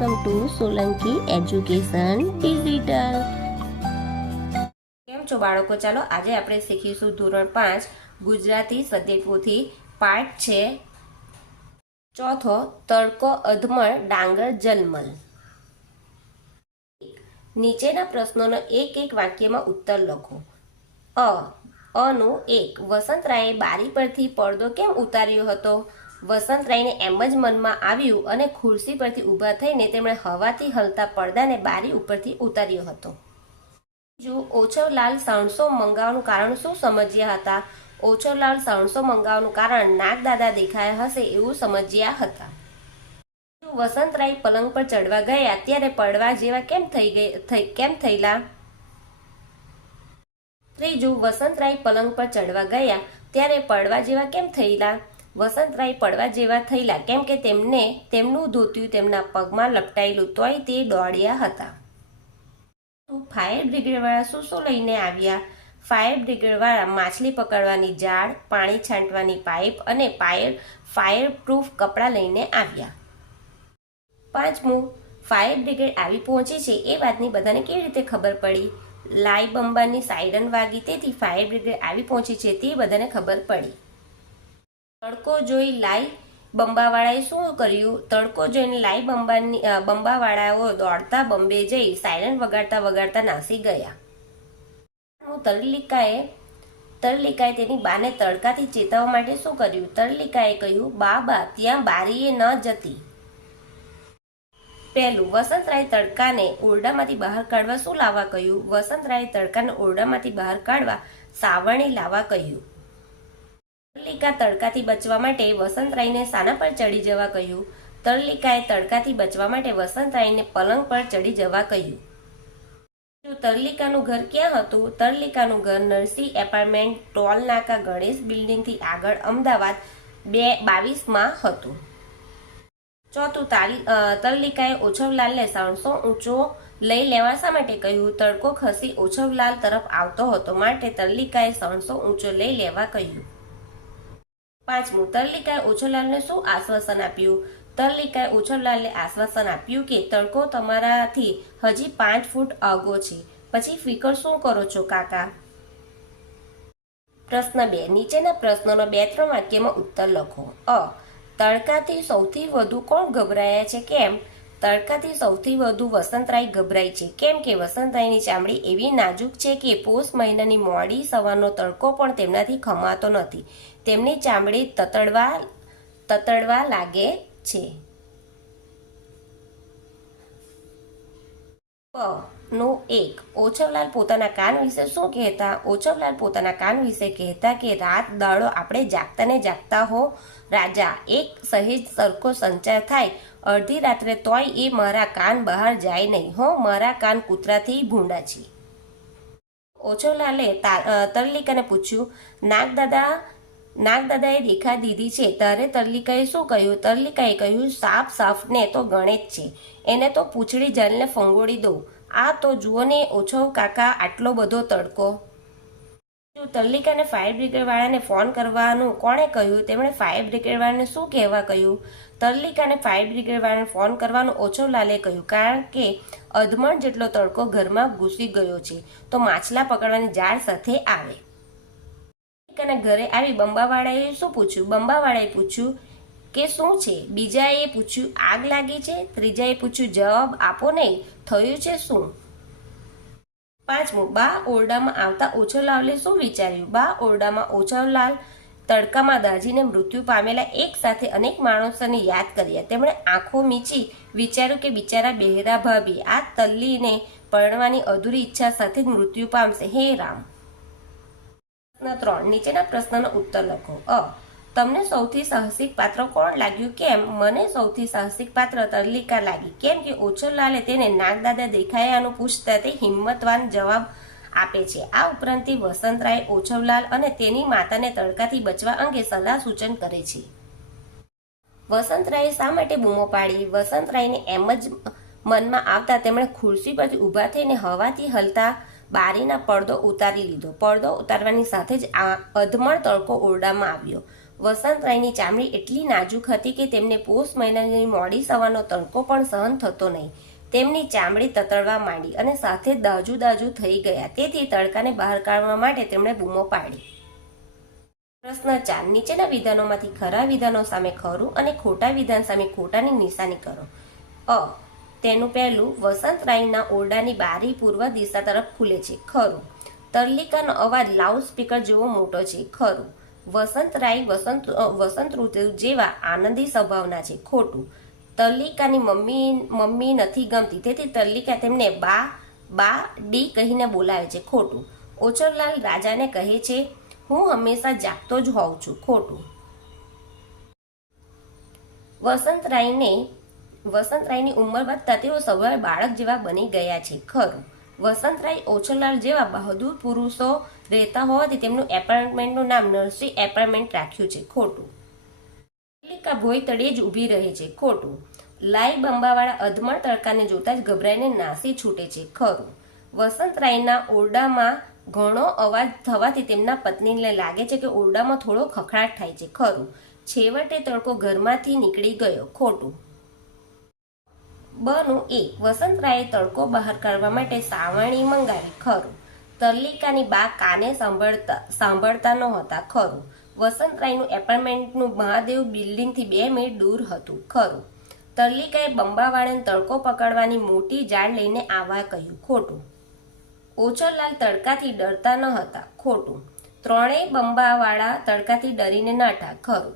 Welcome to Solanki education digital. કેમ છો બાળકો? ચાલો આજે આપણે શીખીશું ધોરણ 5 ગુજરાતી સદ્યપોથી પાઠ છે ચોથો, તડકો અધમળ ડાંગર જલમલ. નીચેના પ્રશ્નોનો એક એક વાક્યમાં ઉત્તર લખો. અનું 1, વસંતરાયે બારી પરથી પડદો કેમ ઉતાર્યો હતો? વસંતરાયને એમ જ મનમાં આવ્યું અને ખુરશી પરથી ઊભા થઈને તેમણે હવાથી હલતા પડદાને બારી ઉપરથી ઉતાર્યો હતો. બીજું, ઓછવલાલ સણસો મંગાવવાનું કારણ શું સમજ્યા હતા? ઓછવલાલ સણસો મંગાવવાનું કારણ નાગદાદા દેખાયા હશે એવું સમજ્યા હતા. વસંતરાય પલંગ પર ચડવા ગયા ત્યારે પડવા જેવા કેમ થયેલા? ત્રીજું, વસંતરાય પલંગ પર ચડવા ગયા ત્યારે પડવા જેવા કેમ થયેલા? વસંતરાય પડવા જેવા થયેલા કેમ કે તેમનું ધોતિયું તેમના પગમાં લપટાયેલું તોય તે દોડ્યા હતા. ફાયર બ્રિગેડવાળા શું લઈને આવ્યા? ફાયર બ્રિગેડવાળા માછલી પકડવાની જાળ, પાણી છાંટવાની પાઇપ અને ફાયર પ્રૂફ કપડાં લઈને આવ્યા. 5મું, ફાયર બ્રિગેડ આવી પહોંચી છે એ વાતની બધાને કેવી રીતે ખબર પડી? લાઈ બંબાની સાયરન વાગી, તેથી ફાયર બ્રિગેડ આવી પહોંચી છે તે બધાને ખબર પડી. તડકો જોઈ લાઈ બંબાવાળાએ શું કર્યું? તડકો જોઈને લાઈ બંબાવાળાઓ દોડતા બંબે જઈ સાયરન વગાડતા વગાડતા નાસી ગયા. તરલિકાએ તેની બાને તડકાથી ચેતવવા માટે શું કર્યું? તરલિકાએ કહ્યું, બા ત્યાં બારીએ ન જતી. પહેલું, વસંતરાય તડકાને ઓરડામાંથી બહાર કાઢવા શું લાવવા કહ્યું? વસંતરાય તડકાને ઓરડામાંથી બહાર કાઢવા સાવરણી લાવવા કહ્યું. તરલિકા તડકાથી બચવા માટે વસંતરાયને શાના પર ચડી જવા કહ્યું? તરલિકાએ તડકાથી બચવા માટે વસંતરાયને પલંગ પર ચડી જવા કહ્યું. તરલિકાનું ઘર ક્યાં હતું? તરલિકાનું ઘર નરસિંહ એપાર્ટમેન્ટ, ટોલ નાકા, ગણેશ બિલ્ડિંગથી આગળ, અમદાવાદ 22માં હતું. ચોથું, તરલિકાએ ઓછવલાલને 300 ઊંચો લઈ લેવા શા માટે કહ્યું? તડકો ખસી ઓછવલાલ તરફ આવતો હતો માટે તરલિકાએ 300 ઊંચો લઈ લેવા કહ્યું. 5મું, તરલિકાએ ઓછવલાલને શું આશ્વાસન આપ્યું? તરલિકાએ ઓછવલાલને આશ્વાસન આપ્યું કે તડકો તમારાથી હજી 5 ફૂટ આગો છે, પછી ફિકર શું કરો છો કાકા? પ્રશ્ન 2, નીચેના પ્રશ્નોનો 2-3 વાક્યમાં ઉત્તર લખો. તડકાથી સૌથી વધુ કોણ ગભરાયા છે? કેમ? તડકાથી સૌથી વધુ વસંતરાય ગભરાય છે. કેમ કે વસંતરાયની ચામડી એવી નાજુક છે કે પોષ મહિનાની મોડી સવારનો તડકો પણ તેમનાથી ખમાતો નથી. તેમની ચામડી તતડવા લાગે છે. નું 1, ઓછવલાલ પોતાના કાન વિશે શું કહેતા? ઓછવલાલ પોતાના કાન વિશે કહેતા કે રાત દાડો આપણે જાગતા ને જાગતા હો રાજા, એક સહેજ સરખો સંચાર થાય અડધી રાત્રે તોય એ મારા કાન બહાર જાય નહીં હો, મારા કાન કૂતરાથી ભૂંડા છે. ઓછવલાલે તરલિકાને પૂછ્યું, નાગદાદાએ દેખા દીધી છે તારે? તરલિકાએ શું કહ્યું? તરલિકાએ કહ્યું, સાફ ને તો ગણે જ છે, એને તો પૂંછડી જલને ફંગોળી દો. આ તો જુઓ ને ઓછવ કાકા, આટલો બધો તડકો. તરલિકાને ફાયર બ્રિગેડ વાળાને ફોન કરવાનું કોણે કહ્યું? તેમણે ફાયર બ્રિગેડ વાળાને શું કહેવા કહ્યું? તરલિકાને ફાયર બ્રિગેડ વાળાને ફોન કરવાનું ઓછવલાલે કહ્યું કારણ કે અધમણ જેટલો તડકો ઘરમાં ઘૂસી ગયો છે તો માછલા પકડવાની જાળ સાથે આવે. તરલિકાના ઘરે આવી બંબાવાળાએ શું પૂછ્યું? બંબાવાળાએ પૂછ્યું કે શું છે? બીજાએ પૂછ્યું આગ લાગી છે? ત્રીજાએ પૂછ્યું જવાબ આપો નહીં, થયું છે શું? 5મું, બા ઓરડામાં આવતા ઓછવલાલે શું વિચાર્યું? બા ઓરડામાં ઓછવલાલ તડકામાં દાઝીને મૃત્યુ પામેલા એક સાથે અનેક માણસોને યાદ કર્યા. તેમણે આંખો મીચી વિચાર્યું કે બિચારા બહેરા ભાભી આ તલ્લીને પરણવાની અધૂરી ઈચ્છા સાથે જ મૃત્યુ પામશે. હે રામ. પ્રશ્ન 3, નીચેના પ્રશ્નનો ઉત્તર લખો. તમને સૌથી સાહસિક પાત્ર કોણ લાગ્યું? કેમ? મને સૌથી સાહસિક પાત્ર તરલિકા લાગી. કેમ કે ઓછવલાલે તેને નાગદાદા દેખાયાનું પૂછતા તે હિંમતવાન જવાબ આપે છે. આ ઉપરાંતથી વસંતરાય, ઓછવલાલ અને તેની માતાને તડકાથી બચવા અંગે સલાહ સૂચન કરે છે. વસંતરાયે શા માટે બૂમો પાડી? વસંતરાયને એમ જ મનમાં આવતા તેમણે ખુરશી પરથી ઊભા થઈને હવાથી હલતા બારીના પડદો ઉતારી લીધો. પડદો ઉતારવાની સાથે જ અધમણ તડકો ઓરડામાં આવ્યો. વસંતરાયની ચામડી એટલી નાજુક હતી કે તેમને પોષ મહિનાની મોડી સવારનો તડકો પણ સહન થતો નહીં. તેમની ચામડી તતડવા માંડી અને સાથે દાજુ દાજુ થઈ ગયા. તેથી તડકાને બહાર કાઢવા માટે તેમણે બૂમો પાડી. પ્રશ્ન 4. નીચેના વિધાનોમાંથી ખરા વિધાનો સામે ખરું અને ખોટા વિધાન સામે ખોટાની નિશાની કરો. અ. તેનું પહેલું, વસંતરાયના ઓરડાની બારી પૂર્વ દિશા તરફ ખુલે છે. ખરું. તરલિકાનો અવાજ લાઉડ સ્પીકર જેવો મોટો છે. ખરું. વસંતરાય વસંત ઋતુ જેવા આનંદી સ્વભાવના છે. ખોટું. તરલિકાની મમ્મી નથી ગમતી, તેથી તરલિકા તેમને બા ડી કહીને બોલાવે છે. ખોટું. ઓછરલાલ રાજાને કહે છે, હું હંમેશા જાગતો જ હોઉં છું. ખોટું. વસંતરાયની ઉંમર વધતા તેઓ સવારે બાળક જેવા બની ગયા છે. ખરું. વસંતરાય ઓછરલાલ જેવા બહાદુર પુરુષો રહેતા હોવાથી તેમનું એપાર્ટમેન્ટનું નામ નર્સરી એપાર્ટમેન્ટ રાખ્યું છે. ખોટું. તરલિકા ભોંય તળિયે જ ઊભી રહે છે. ખોટું. લાઈ બંબાવાળા અધમણ તડકાને જોતા જ ગભરાઈને નાસી છૂટે છે. ખરું. વસંતરાયના ઓરડામાં ઘણો અવાજ થવાથી તેમના પત્નીને લાગે છે કે ઓરડામાં થોડો ખખડાટ થાય છે. ખરું. છેવટે તડકો ઘરમાંથી નીકળી ગયો. ખોટું. બનું એ. વસંતરાયે તડકો બહાર કાઢવા માટે સાવરણી મંગાવી. ખરું. તરલિકાની બા કાને સાંભળતા નહોતા. ખરું. વસંતરાયનું એપાર્ટમેન્ટનું મહાદેવ બિલ્ડિંગથી 2 મિનિટ દૂર હતું. ખરું. તરલિકાએ બંબાવાળાને તડકો પકડવાની મોટી જાળ લઈને આવવા કહ્યું. ખોટું. ઓછરલાલ તડકાથી ડરતા ન હતા. ખોટું. ત્રણેય બંબાવાળા તડકાથી ડરીને ન હતા. ખરું.